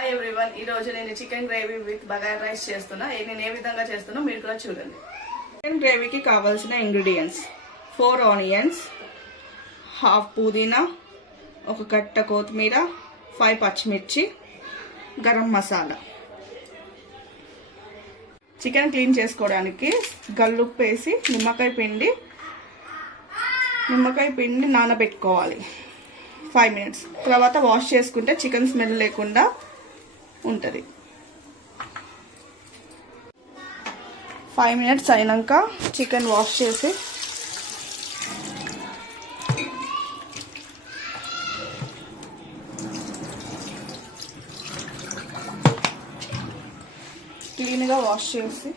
Hi everyone, ఈ రోజు నేను chicken gravy with bagara rice చేస్తున్నా. నేను ఏ విధంగా చేస్తున్నా మీరు కూడా చూడండి. చికెన్ గ్రేవీకి కావాల్సిన ఇంగ్రీడియంట్స్ 4 ఆనియన్స్, హాఫ్ పుదీనా, ఒక కట్ట కొత్తిమీర, 5 పచ్చిమిర్చి, గరం మసాలా. చికెన్ క్లీన్ చేసుకోవడానికి గల్లుప్పు వేసి నిమ్మకాయ పిండి నానబెట్టుకోవాలి 5 మినిట్స్. తర్వాత వాష్ చేసుకుంటే చికెన్ స్మెల్ లేకుండా ఉంటుంది. 5 మినిట్స్ అయినాక చికెన్ వాష్ చేసి క్లీన్గా వాష్ చేసి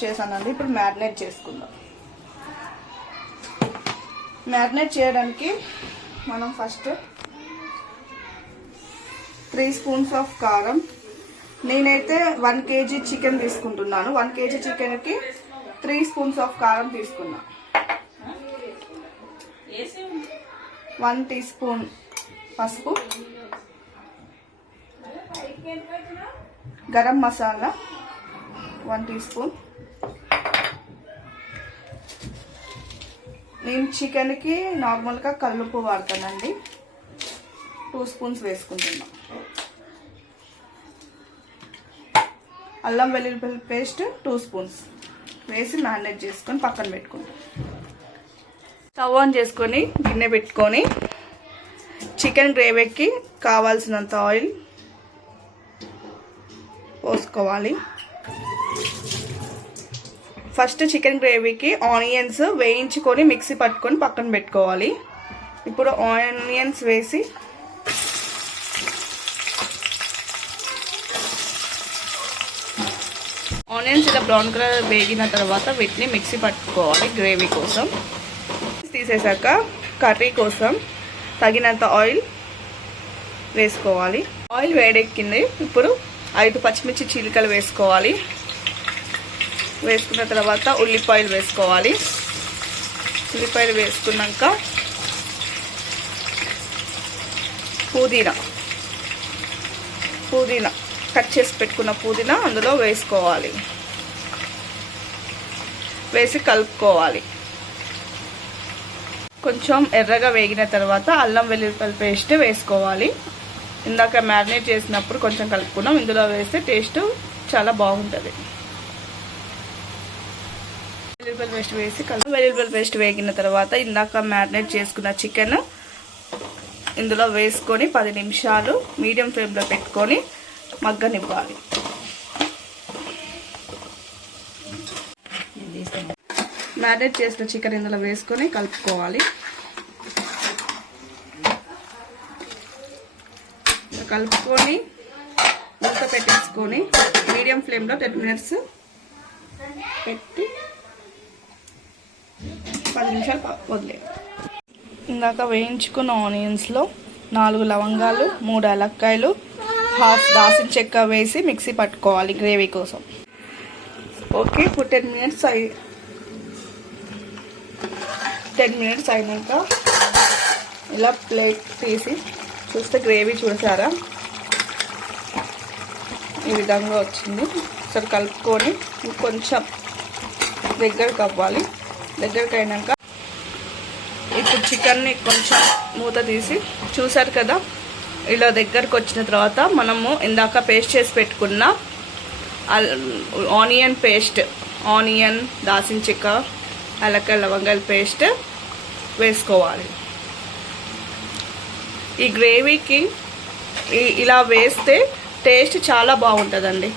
చేశానండి. ఇప్పుడు మ్యారినేట్ చేసుకుందాం. మ్యారినేట్ చేయడానికి మనం ఫస్ట్ 3 స్పూన్స్ ఆఫ్ కారం. నేనైతే 1 కేజీ చికెన్ తీసుకుంటున్నాను. 1 కేజీ చికెన్కి 3 స్పూన్స్ ఆఫ్ కారం తీసుకున్నా. 1 టీ స్పూన్ పసుపు, గరం మసాలా 1 టీ స్పూన్. నేను చికెన్కి నార్మల్గా కల్లుప్పు వాడతానండి. 2 స్పూన్స్ వేసుకుంటున్నా. అల్లం వెల్లుల్లి పేస్ట్ 2 స్పూన్స్ వేసి మ్యారినేట్ చేసుకొని పక్కన పెట్టుకుంటాం. స్టవ్ ఆన్ చేసుకొని గిన్నె పెట్టుకొని చికెన్ గ్రేవీకి కావాల్సినంత ఆయిల్ పోసుకోవాలి. ఫస్ట్ చికెన్ గ్రేవీకి ఆనియన్స్ వేయించుకొని మిక్సీ పట్టుకొని పక్కన పెట్టుకోవాలి. ఇప్పుడు ఆనియన్స్ వేసి ఆనియన్స్ ఇలా బ్రౌన్ కలర్ వేగిన తర్వాత వీటిని మిక్సీ పట్టుకోవాలి గ్రేవీ కోసం. తీసేసాక కర్రీ కోసం తగినంత ఆయిల్ వేసుకోవాలి. ఆయిల్ వేడెక్కింది. ఇప్పుడు 5 పచ్చిమిర్చి చీలికలు వేసుకోవాలి. వేసుకున్న తర్వాత ఉల్లిపాయలు వేసుకోవాలి. ఉల్లిపాయలు వేసుకున్నాక పుదీనా కట్ చేసి పెట్టుకున్న పుదీనా అందులో వేసుకోవాలి. వేసి కలుపుకోవాలి. కొంచెం ఎర్రగా వేగిన తర్వాత అల్లం వెల్లుల్లి పేస్ట్ వేసుకోవాలి. ఇందాక మ్యారినేట్ చేసినప్పుడు కొంచెం కలుపుకున్నాం. ఇందులో వేస్తే టేస్ట్ చాలా బాగుంటుంది. వెల్లుల్లి పేస్ట్ వేగిన తర్వాత ఇందాక మ్యారినేట్ చేసుకున్న చికెన్ ఇందులో వేసుకొని 10 నిమిషాలు మీడియం ఫ్లేమ్లో పెట్టుకొని మగ్గనివ్వాలి. మ్యారినేట్ చేసిన చికెన్ ఇందులో వేసుకొని కలుపుకోవాలి. కలుపుకొని మూత పెట్టేసుకొని మీడియం ఫ్లేమ్లో 10 మినిట్స్ పెట్టి 10 నిమిషాలు వదిలేదు. ఇందాక వేయించుకున్న ఆనియన్స్లో 4 లవంగాలు, 3 యాలక్కాయలు, హాఫ్ దాల్చిన చెక్క వేసి మిక్సీ పట్టుకోవాలి గ్రేవీ కోసం. ఓకే, ఇప్పుడు 10 మినిట్స్ అయినాక ఇలా ప్లేట్ తీసి చూస్తే గ్రేవీ చూసారా ఈ విధంగా వచ్చింది. ఒకసారి కలుపుకొని కొంచెం దగ్గరకు అవ్వాలి. దగ్గరకు అయినాక ఇప్పుడు చికెన్ని కొంచెం మూత తీసి చూసారు కదా ఇలా దగ్గరకు వచ్చిన తర్వాత మనము ఇందాక పేస్ట్ చేసి పెట్టుకున్న ఆనియన్ దాల్చిన చెక్క, యాలక్కాయ, లవంగాయల పేస్ట్ వేసుకోవాలి. ఈ గ్రేవీకి ఇలా వేస్తే టేస్ట్ చాలా బాగుంటుందండి.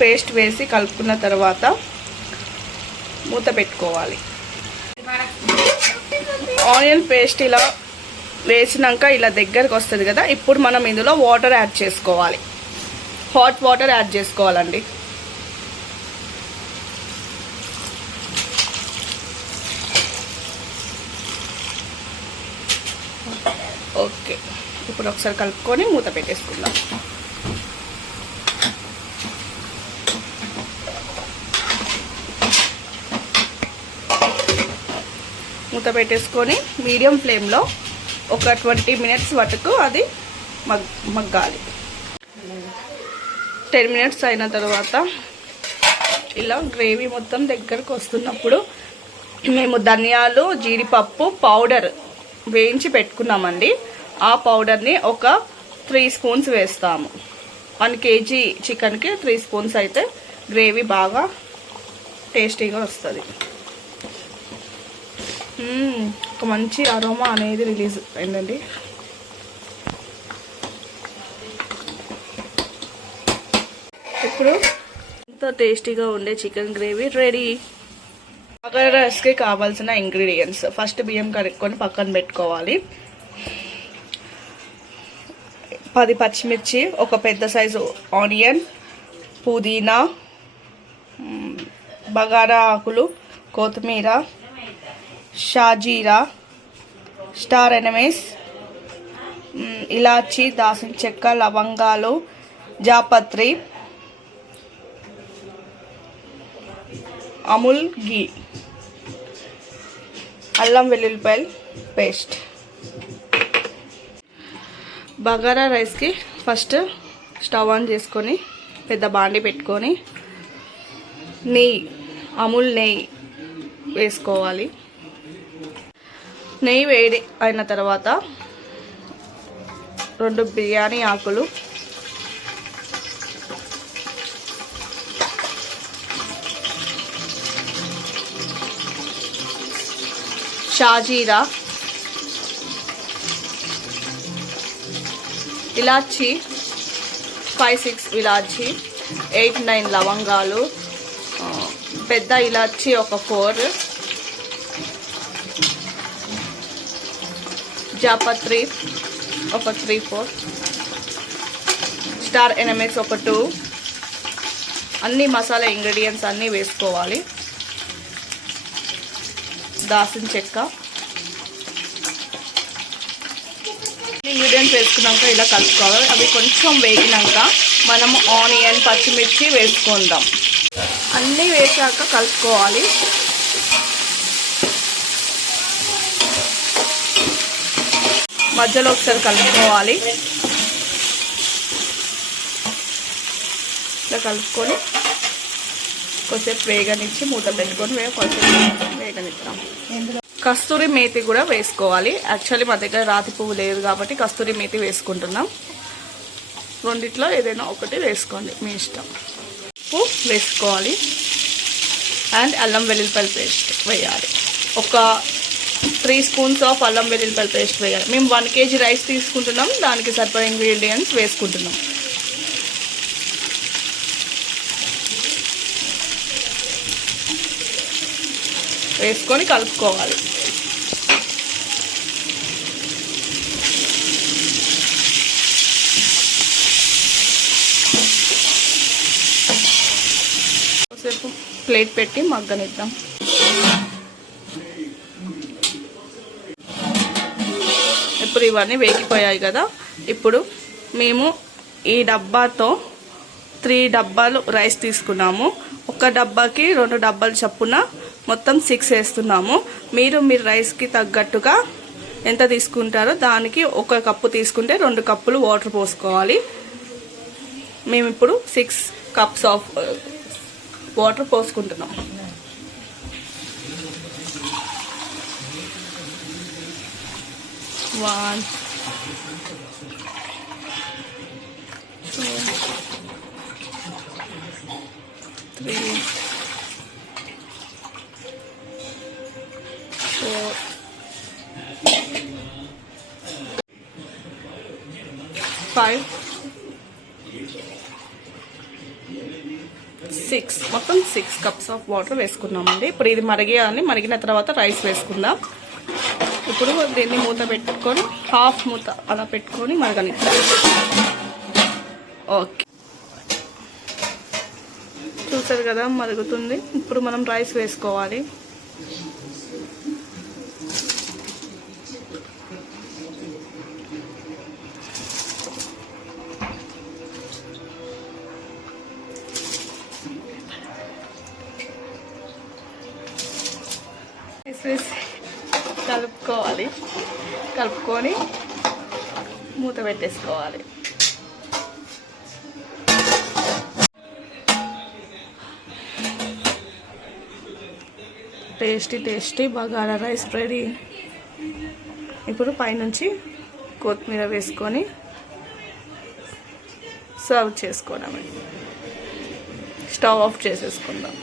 పేస్ట్ వేసి కలుపుకున్న తర్వాత మూత పెట్టుకోవాలి. ఆనియన్ పేస్ట్ ఇలా వేసినాక ఇలా దగ్గరకు వస్తుంది కదా, ఇప్పుడు మనం ఇందులో వాటర్ యాడ్ చేసుకోవాలి. హాట్ వాటర్ యాడ్ చేసుకోవాలండి. ఓకే, ఇప్పుడు ఒకసారి కలుపుకొని మూత పెట్టేసుకుందాం. మూత పెట్టేసుకొని మీడియం ఫ్లేమ్లో ఒక 20 మినిట్స్ వరకు అది మగ్గాలి. 10 మినిట్స్ అయిన తర్వాత ఇలా గ్రేవీ మొత్తం దగ్గరకు వస్తున్నప్పుడు మేము ధనియాలు జీడిపప్పు పౌడర్ వేయించి పెట్టుకున్నామండి. ఆ పౌడర్ని ఒక 3 స్పూన్స్ వేస్తాము. 1 kg చికెన్కి 3 స్పూన్స్ అయితే గ్రేవీ బాగా టేస్టీగా వస్తుంది. ఒక మంచి అరోమా అనేది రిలీజ్ అయిందండి. ఇప్పుడు ఎంతో టేస్టీగా ఉండే చికెన్ గ్రేవీ రెడీ. బగారా రైస్కి కావాల్సిన ఇంగ్రీడియంట్స్ ఫస్ట్ బియ్యం కడుక్కొని పక్కన పెట్టుకోవాలి. 10 పచ్చిమిర్చి, ఒక పెద్ద సైజు ఆనియన్, పుదీనా, బగారా ఆకులు, కొత్తిమీర, షాజీరా, స్టార్ ఎనమీస్, ఇలాచి, దాల్చిన చెక్క, లవంగాలు, జాపత్రి, అమూల్ గీ, అల్లం వెల్లుల్లిపాయల పేస్ట్. బగారా రైస్కి ఫస్ట్ స్టవ్ ఆన్ చేసుకొని పెద్ద బాండి పెట్టుకొని నెయ్యి, అమూల్ నెయ్యి వేసుకోవాలి. నెయ్యి వేడి అయిన తర్వాత 2 బిర్యానీ ఆకులు, షాజీరా, ఇలాచి 5-6 ఇలాచి, 8-9 లవంగాలు, పెద్ద ఇలాచి ఒక 4, జాపత్రి ఒక 3-4, స్టార్ ఎనమీస్ ఒక 2. అన్ని మసాలా ఇంగ్రీడియంట్స్ అన్నీ వేసుకోవాలి. దాల్చిన చెక్క, ఇంగ్రీడియంట్స్ వేసుకున్నాక ఇలా కలుపుకోవాలి. అవి కొంచెం వేగినాక మనము ఆనియన్, పచ్చిమిర్చి వేసుకుందాం. అన్నీ వేసాక కలుపుకోవాలి. మధ్యలో ఒకసారి కలుపుకోవాలి. ఇలా కలుపుకొని కొంచెంసేపు వేగనిచ్చి మూత పెట్టుకొని కొంచెం వేగనిద్దాం. కస్తూరి మేతి కూడా వేసుకోవాలి. యాక్చువల్లీ మా దగ్గర రాతి పువ్వు లేదు కాబట్టి కస్తూరి మేతి వేసుకుంటున్నాం. రెండిట్లో ఏదైనా ఒకటి వేసుకోండి, మీ ఇష్టం. ఉప్పు వేసుకోవాలి అండ్ అల్లం వెల్లుల్లిపాయల పేస్ట్ వేయాలి. ఒక 3 స్పూన్స్ ఆఫ్ అల్లం వెల్లుల్లిపాయల పేస్ట్ వేయాలి. మేము 1 kg రైస్ తీసుకుంటున్నాం, దానికి సరిపడా ఇంగ్రీడియంట్స్ వేసుకుంటున్నాం. వేసుకొని కలుపుకోవాలి. కొంచెంసేపు ప్లేట్ పెట్టి మగ్గనిద్దాం. ఇప్పుడు ఇవన్నీ వేగిపోయాయి కదా. ఇప్పుడు మేము ఈ డబ్బాతో 3 డబ్బాలు రైస్ తీసుకున్నాము. ఒక డబ్బాకి 2 డబ్బాలు చప్పున మొత్తం 6 వేస్తున్నాము. మీరు రైస్కి తగ్గట్టుగా ఎంత తీసుకుంటారో దానికి 1 కప్పు తీసుకుంటే 2 కప్పులు వాటర్ పోసుకోవాలి. మేము ఇప్పుడు 6 కప్స్ ఆఫ్ వాటర్ పోసుకుంటున్నాం. One, 2, 3, 4, 5, 6 మొత్తం 6 కప్స్ ఆఫ్ వాటర్ వేసుకున్నామండి. ఇప్పుడు ఇది మరిగిన తర్వాత రైస్ వేసుకుందాం. ఇప్పుడు దీన్ని మూత పెట్టుకొని హాఫ్ మూత అలా పెట్టుకొని మరగనిద్దాం. ఓకే, చూసారు కదా మరుగుతుంది. ఇప్పుడు మనం రైస్ వేసుకోవాలి. వేసి కలుపుకోవాలి. కలుపుకొని మూత పెట్టేసుకోవాలి. Tasty bagara rice ready. ఇప్పుడు పైనుంచి కొత్తిమీర వేసుకొని సర్వ్ చేసుకోవడమే. స్టవ్ ఆఫ్ చేసేసుకుందాం.